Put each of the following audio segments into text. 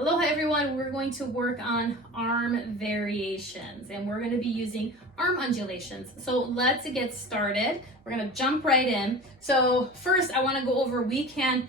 Aloha everyone, we're going to work on arm variations and we're going to be using arm undulations. So let's get started. We're going to jump right in. So first I want to go over, we can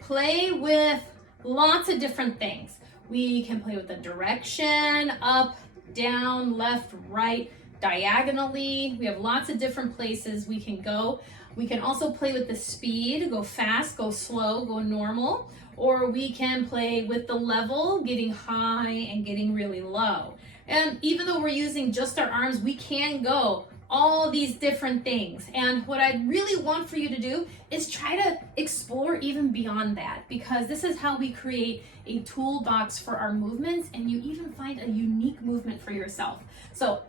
play with lots of different things. We can play with the direction, up, down, left, right, diagonally. We have lots of different places we can go. We can also play with the speed, go fast, go slow, go normal, or we can play with the level, getting high and getting really low. And even though we're using just our arms, we can go all these different things. And what I really want for you to do is try to explore even beyond that, because this is how we create a toolbox for our movements and you even find a unique movement for yourself. So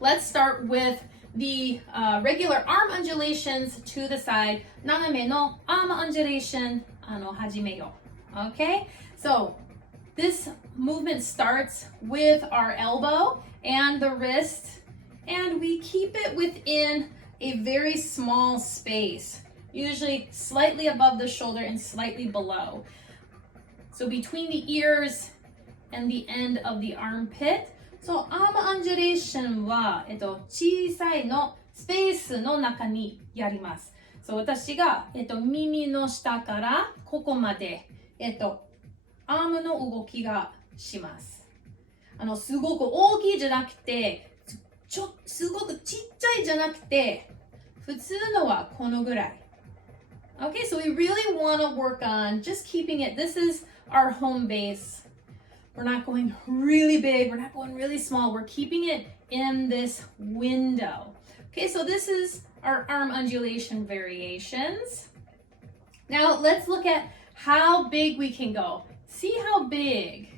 let's start with the regular arm undulations to the side. Naname no arm undulation, hajimeyo. Okay, so this movement starts with our elbow and the wrist, and we keep it within a very small space, usually slightly above the shoulder and slightly below. So between the ears and the end of the armpit. そう、アームアンジュレーションは、小さいのスペースの中にやります。そう、私が、耳の下からここまで、アームの動きがします。すごく大きいじゃなくて、すごくちっちゃいじゃなくて、普通のはこのぐらい。Okay, so we really want to work on just keeping it. This is our home base. We're not going really big, we're not going really small, we're keeping it in this window. Okay, so this is our arm undulation variations. Now let's look at how big we can go. See how big.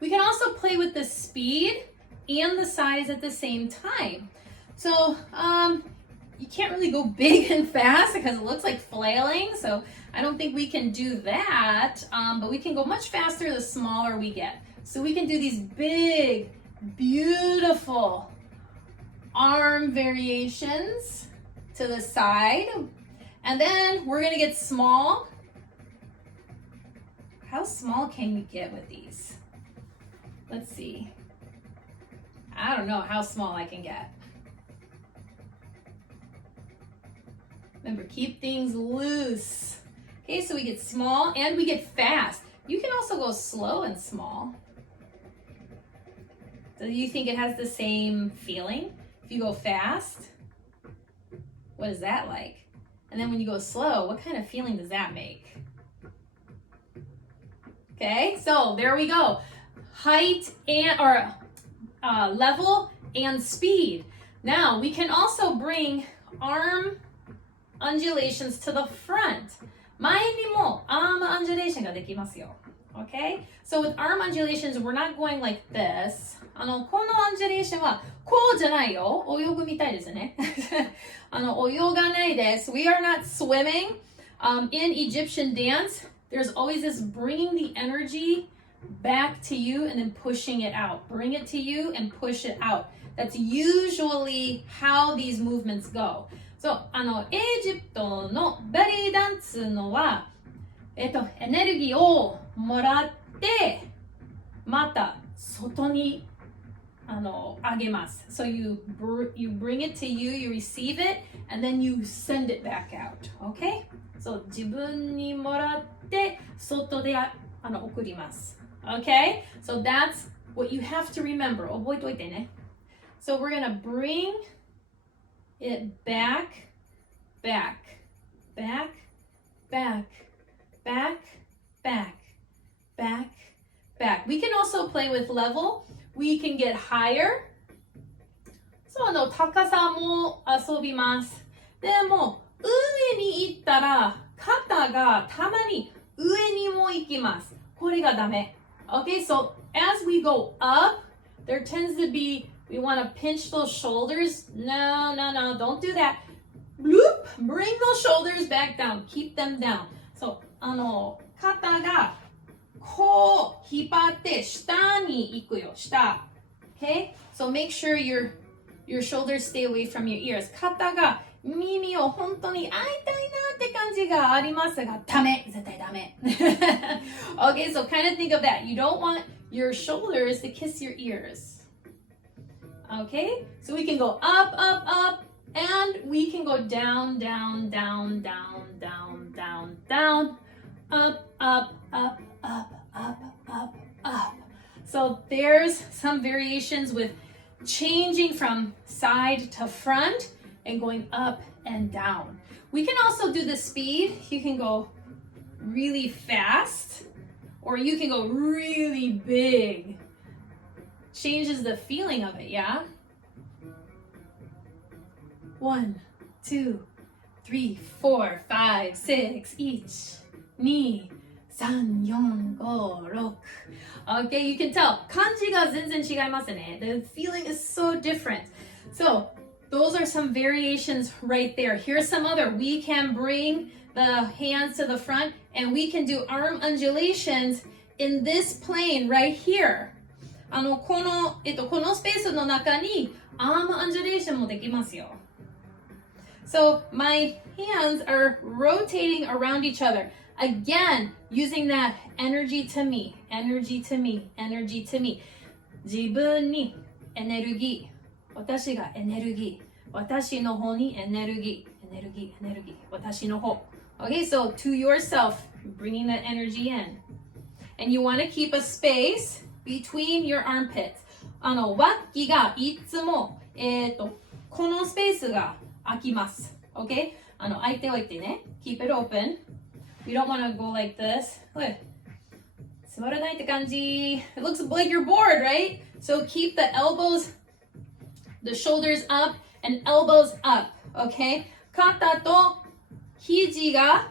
We can also play with the speed and the size at the same time. So you can't really go big and fast because it looks like flailing, so I don't think we can do that, but we can go much faster the smaller we get. So we can do these big, beautiful arm variations to the side. And then we're gonna get small. How small can you get with these? Let's see. I don't know how small I can get. Remember, keep things loose. Okay, so we get small and we get fast. You can also go slow and small. Do you think it has the same feeling? If you go fast, what is that like? And then when you go slow, what kind of feeling does that make? Okay, so there we go. Height and level and speed. Now we can also bring arm undulations to the front. 前にも arm undulation ができますよ。Okay? So with arm undulations, we're not going like this. この undulation はこうじゃないよ。泳ぐみたいですね。泳がないです。We are not swimming. In Egyptian dance, there's always this bringing the energy back to you and then pushing it out. Bring it to you and push it out. That's usually how these movements go. So, エジプトのベリーダンスのは、エネルギーをもらって、また外に上げます。So you bring it to you, you receive it, and then you send it back out. Okay? So 自分にもらって外で送ります。Okay? So that's what you have to remember. 覚えておいてね。So we're gonna bring it back, back, back, back, back, back, back, back. We can also play with level. We can get higher. So 高さも遊びます。でも上に行ったら肩がたまに上にも行きます。これがダメ。Okay, so as we go up, there tends to be, we want to pinch those shoulders. No, don't do that. Bloop, bring those shoulders back down. Keep them down. So, 肩がこう引っ張って下に行くよ。下。Okay? So make sure your shoulders stay away from your ears. 肩が耳を本当に会いたいなって感じがありますが、ダメ、絶対ダメ。Okay, so kind of think of that. You don't want your shoulders to kiss your ears. Okay, so we can go up, up, up, and we can go down, down, down, down, down, down, down, up, up, up, up, up, up, up. So there's some variations with changing from side to front and going up and down. We can also do the speed. You can go really fast or you can go really big. Changes the feeling of it, yeah? 1, 2, 3, 4, 5, 6, 1, 2, 3, 4, 5, 6. Okay, you can tell. 漢字が全然違いますね. The feeling is so different. So, those are some variations right there. Here's some other. We can bring the hands to the front and we can do arm undulations in this plane right here. このスペースの中に arm undulation もできますよ. So my hands are rotating around each other. Again, using that energy to me, energy to me, energy to me. 自分にエネルギー。私がエネルギー。私の方にエネルギー。エネルギー、エネルギー。私の方。Okay, so to yourself, bringing that energy in. And you want to keep a space between your armpits. 脇がいつも、このスペースが空きます。Okay? 開いておいてね。Keep it open. We don't want to go like this. Look. 座らないって感じ. It looks like you're bored, right? So keep the elbows, the shoulders up, and elbows up. Okay? 肩と肘が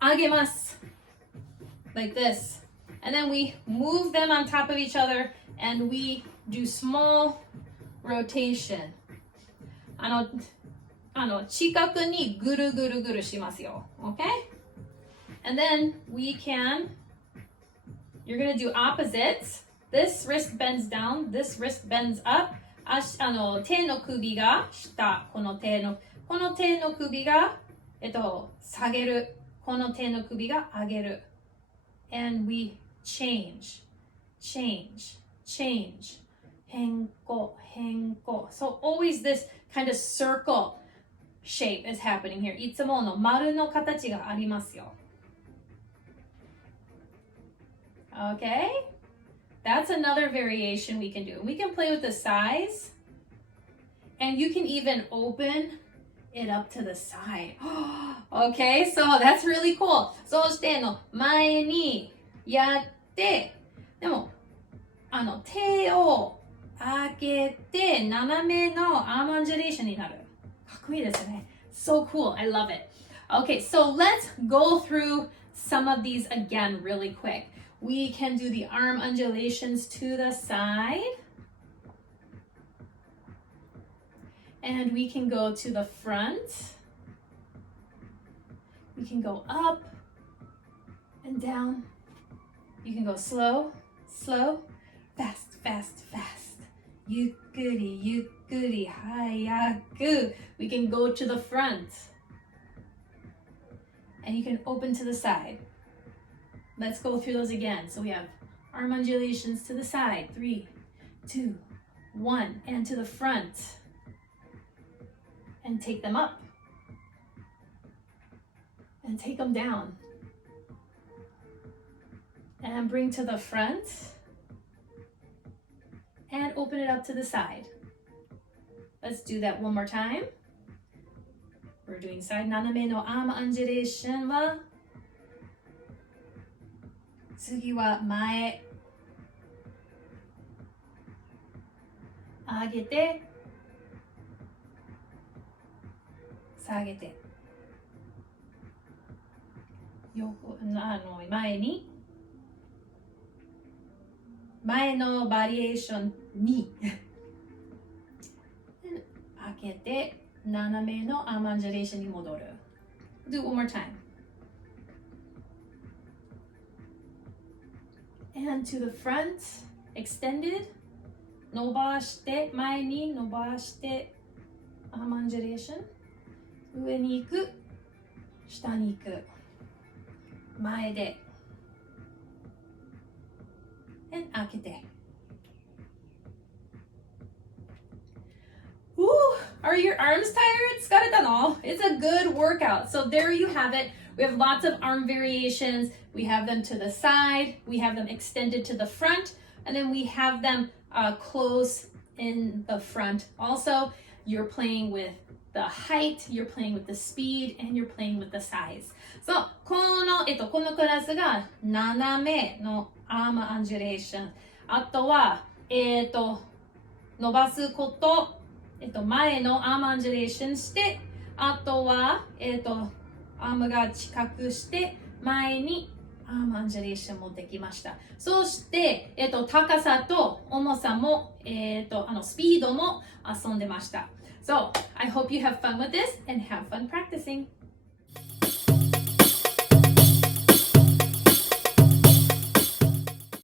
上げます. Like this. And then we move them on top of each other and we do small rotation. 近くにぐるぐるぐるしますよ. Okay? And then we can, you're going to do opposites. This wrist bends down, this wrist bends up. 手の首が下、この手の首が、下げる。この手の首が上げる。And we change, change, change. 変更、変更. So always this kind of circle shape is happening here. いつもの丸の形がありますよ. Okay? That's another variation we can do. We can play with the size. And you can even open it up to the side. Okay, so that's really cool. そして前にやって、でも、手を上げて、斜めのアームアンジュレーションになる。かっこいいですね。So cool. I love it. Okay, so let's go through some of these again really quick. We can do the arm undulations to the side. And we can go to the front. We can go up and down. You can go slow, slow, fast, fast, fast. ゆっくり、ゆっくり、早く. We can go to the front. And you can open to the side. Let's go through those again. So we have arm undulations to the side. 3, 2, 1. And to the front. And take them up. And take them down. And bring to the front. And open it up to the side. Let's do that one more time. We're doing side 斜めのアームアンジュレーションは次は前上げて下げて横前に前のバリエーションに開けて斜めのアームアンジュレーションに戻る。Do it one more time. And to the front, extended. 伸ばして、前に伸ばして、アームアンジュレーション。上に行く、下に行く、前で、and 開けて。Ooh, are your arms tired? 疲れたの? It's a good workout. So there you have it. We have lots of arm variations. We have them to the side. We have them extended to the front. And then we have them close in the front. Also, you're playing with the height, you're playing with the speed, and you're playing with the size. So, このクラスが斜めのアームアンジュレーション。あとは、伸ばすこと、前のアームアンジュレーションして、あとは、アームが近くして、前にアームアンジュレーションもできました。そして、高さと重さも、スピードも遊んでました。So, I hope you have fun with this and have fun practicing.